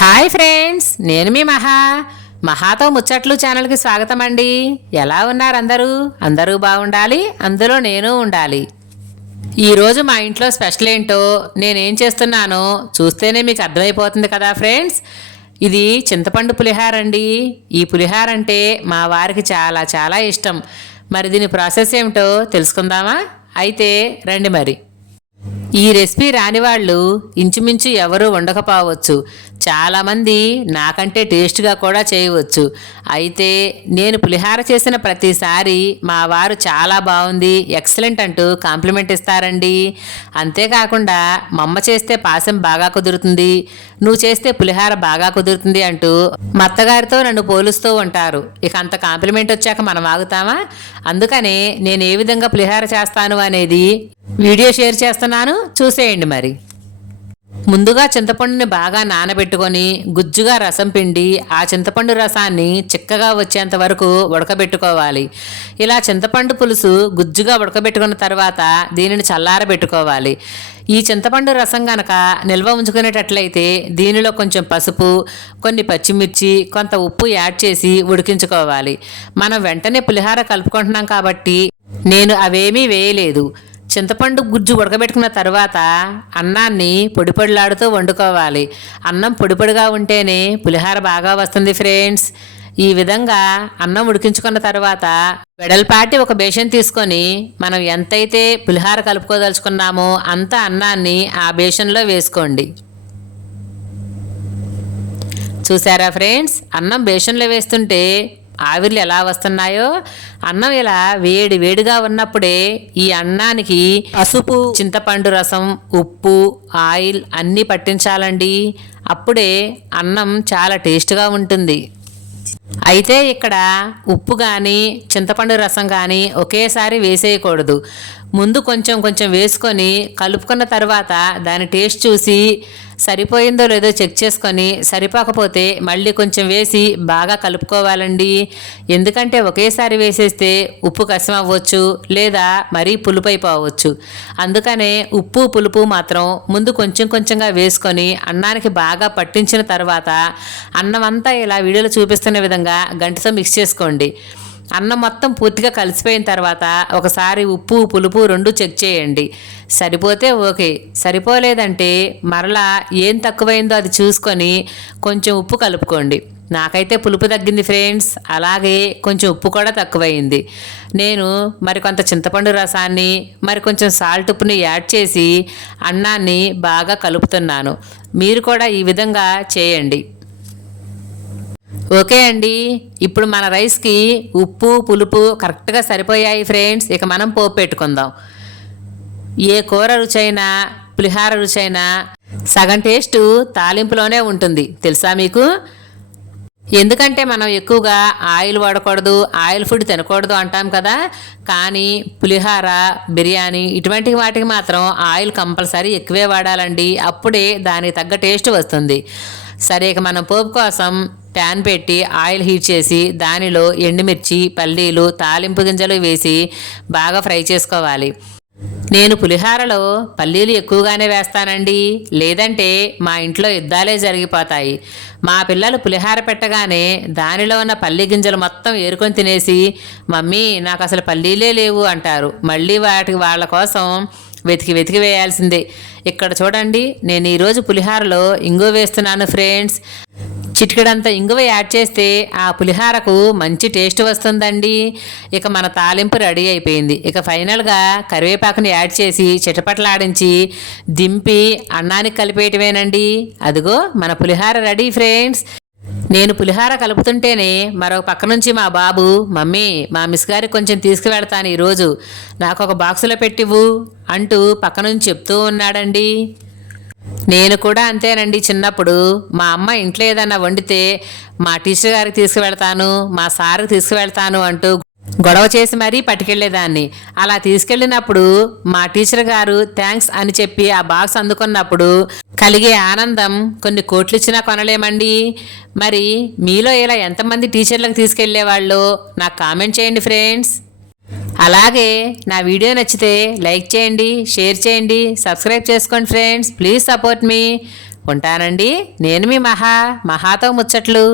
Hi friends నేను మీ మహా. మహాతో ముచ్చట్లు ఛానల్కి స్వాగతం అండి ఎలా ఉన్నారు అందరూ? అందరూ బాగుండాలి అందులో నేను ఉండాలి. ఈరోజు మా ఇంట్లో స్పెషల్ ఏంటో నేనేం చేస్తున్నానో చూస్తేనే మీకు అర్థమైపోతుంది కదా ఫ్రెండ్స్. ఇది చింతపండు పులిహార అండి. ఈ పులిహార అంటే మా వారికి చాలా చాలా ఇష్టం. మరి దీని ప్రాసెస్ ఏమిటో తెలుసుకుందామా? అయితే రండి మరి. ఈ రెసిపీ రాని వాళ్ళు ఇంచుమించు ఎవరూ ఉండకపోవచ్చు చాలామంది నాకంటే టేస్ట్గా కూడా చేయవచ్చు. అయితే నేను పులిహార చేసిన ప్రతిసారి మా వారు చాలా బాగుంది ఎక్సలెంట్ అంటూ కాంప్లిమెంట్ ఇస్తారండి. అంతేకాకుండా మా అమ్మ చేస్తే పాసం బాగా కుదురుతుంది నువ్వు చేస్తే పులిహార బాగా కుదురుతుంది అంటూ మా అత్తగారితో నన్ను పోలుస్తూ ఉంటారు. ఇక అంత కాంప్లిమెంట్ వచ్చాక మనం ఆగుతామా? అందుకనే నేను ఏ విధంగా పులిహార చేస్తాను అనేది వీడియో షేర్ చేస్తున్నాను చూసేయండి మరి. ముందుగా చింతపండుని బాగా నానబెట్టుకొని గుజ్జుగా రసం పిండి ఆ చింతపండు రసాన్ని చిక్కగా వచ్చేంత వరకు ఉడకబెట్టుకోవాలి. ఇలా చింతపండు పులుసు గుజ్జుగా ఉడకబెట్టుకున్న తర్వాత దీనిని చల్లారబెట్టుకోవాలి. ఈ చింతపండు రసం గనక నిల్వ ఉంచుకునేటట్లయితే దీనిలో కొంచెం పసుపు కొన్ని పచ్చిమిర్చి కొంత ఉప్పు యాడ్ చేసి ఉడికించుకోవాలి. మనం వెంటనే పులిహార కలుపుకుంటున్నాం కాబట్టి నేను అవేమీ వేయలేదు. చింతపండు గుజ్జు ఉడకబెట్టుకున్న తర్వాత అన్నాన్ని పొడిపొడిలాడుతూ వండుకోవాలి. అన్నం పొడిపొడిగా ఉంటేనే పులిహార బాగా వస్తుంది ఫ్రెండ్స్. ఈ విధంగా అన్నం ఉడికించుకున్న తర్వాత వెడల్పాటి ఒక బేషన్ తీసుకొని మనం ఎంతైతే పులిహార కలుపుకోదలుచుకున్నామో అంత అన్నాన్ని ఆ బేషన్లో వేసుకోండి. చూసారా ఫ్రెండ్స్? అన్నం బేషన్లో వేస్తుంటే ఆవిర్లు ఎలా వస్తున్నాయో? అన్నం ఇలా వేడి వేడిగా ఉన్నప్పుడే ఈ అన్నానికి పసుపు చింతపండు రసం ఉప్పు ఆయిల్ అన్నీ పట్టించాలండి. అప్పుడే అన్నం చాలా టేస్ట్గా ఉంటుంది. అయితే ఇక్కడ ఉప్పు కానీ చింతపండు రసం కానీ ఒకేసారి వేసేయకూడదు. ముందు కొంచెం కొంచెం వేసుకొని కలుపుకున్న తర్వాత దాని టేస్ట్ చూసి సరిపోయిందో లేదో చెక్ చేసుకొని సరిపోకపోతే మళ్ళీ కొంచెం వేసి బాగా కలుపుకోవాలండి. ఎందుకంటే ఒకేసారి వేసేస్తే ఉప్పు కసం అవ్వచ్చు లేదా మరీ పులుపైపోవచ్చు అందుకనే ఉప్పు పులుపు మాత్రం ముందు కొంచెం కొంచెంగా వేసుకొని అన్నానికి బాగా పట్టించిన తర్వాత అన్నం అంతా ఇలా వీడియోలో చూపిస్తున్న విధంగా గంటతో మిక్స్ చేసుకోండి. అన్నం మొత్తం పూర్తిగా కలిసిపోయిన తర్వాత ఒకసారి ఉప్పు పులుపు రెండు చెక్ చేయండి. సరిపోతే ఓకే. సరిపోలేదంటే మరలా ఏం తక్కువైందో అది చూసుకొని కొంచెం ఉప్పు కలుపుకోండి. నాకైతే పులుపు తగ్గింది ఫ్రెండ్స్. అలాగే కొంచెం ఉప్పు కూడా తక్కువైంది. నేను మరి కొంత చింతపండు రసాన్ని మరి కొంచెం సాల్ట్ ఉప్పుని యాడ్ చేసి అన్నాన్ని బాగా కలుపుతున్నాను. మీరు కూడా ఈ విధంగా చేయండి. ఓకే అండి. ఇప్పుడు మన రైస్కి ఉప్పు పులుపు కరెక్ట్గా సరిపోయాయి ఫ్రెండ్స్. ఇక మనం పోపు పెట్టుకుందాం. ఏ కూర రుచైనా పులిహార రుచైనా సగం టేస్ట్ తాలింపులోనే ఉంటుంది. తెలుసా మీకు? ఎందుకంటే మనం ఎక్కువగా ఆయిల్ వాడకూడదు ఆయిల్ ఫుడ్ తినకూడదు అంటాం కదా. కానీ పులిహార బిర్యానీ ఇటువంటి వాటికి మాత్రం ఆయిల్ కంపల్సరీ ఎక్కువే వాడాలండి. అప్పుడే దానికి తగ్గ టేస్ట్ వస్తుంది. సరే ఇక మనం పోపు కోసం ప్యాన్ పెట్టి ఆయిల్ హీట్ చేసి దానిలో ఎండుమిర్చి పల్లీలు తాలింపు గింజలు వేసి బాగా ఫ్రై చేసుకోవాలి. నేను పులిహారలో పల్లీలు ఎక్కువగానే వేస్తానండి. లేదంటే మా ఇంట్లో యుద్ధాలే జరిగిపోతాయి. మా పిల్లలు పులిహార పెట్టగానే దానిలో ఉన్న పల్లి గింజలు మొత్తం ఏరుకొని తినేసి మమ్మీ నాకు అసలు పల్లీలే లేవు అంటారు. మళ్ళీ వాటి వాళ్ళ కోసం వెతికి వెతికి వేయాల్సిందే. ఇక్కడ చూడండి నేను ఈరోజు పులిహారలో ఇంగు వేస్తున్నాను ఫ్రెండ్స్. చిటికడంత ఇంగువ యాడ్ చేస్తే ఆ పులిహారకు మంచి టేస్ట్ వస్తుందండి. ఇక మన తాలింపు రెడీ అయిపోయింది. ఇక ఫైనల్గా కరివేపాకుని యాడ్ చేసి చిటపటలాడించి దింపి అన్నానికి కలిపేయటమేనండి. అదిగో మన పులిహార రెడీ ఫ్రెండ్స్. నేను పులిహార కలుపుతుంటేనే మరో పక్క నుంచి మా బాబు మమ్మీ మా మిస్ గారికి కొంచెం తీసుకువెళ్తాను ఈరోజు. నాకు ఒక బాక్సులో పెట్టివు అంటూ పక్క నుంచి చెప్తూ ఉన్నాడండి. నేను కూడా అంతేనండి చిన్నప్పుడు. మా అమ్మ ఇంట్లో ఏదన్నా వండితే మా టీచర్ గారికి తీసుకువెళ్తాను మా సార్కి తీసుకువెళ్తాను అంటూ గొడవ చేసి మరీ పట్టుకెళ్ళేదాన్ని అలా తీసుకెళ్ళినప్పుడు మా టీచర్ గారు థ్యాంక్స్ అని చెప్పి ఆ బాక్స్ అందుకున్నప్పుడు కలిగే ఆనందం కొన్ని కోట్లు ఇచ్చినా కొనలేమండి. మరి మీలో ఇలా ఎంతమంది టీచర్లకు తీసుకెళ్ళేవాళ్ళు నాకు కామెంట్ చేయండి ఫ్రెండ్స్. అలాగే నా వీడియో నచ్చితే లైక్ చేయండి షేర్ చేయండి సబ్స్క్రైబ్ చేసుకోండి ఫ్రెండ్స్. ప్లీజ్ సపోర్ట్ మీ. ఉంటానండి. నేను మీ మహా మహాతో ముచ్చట్లు.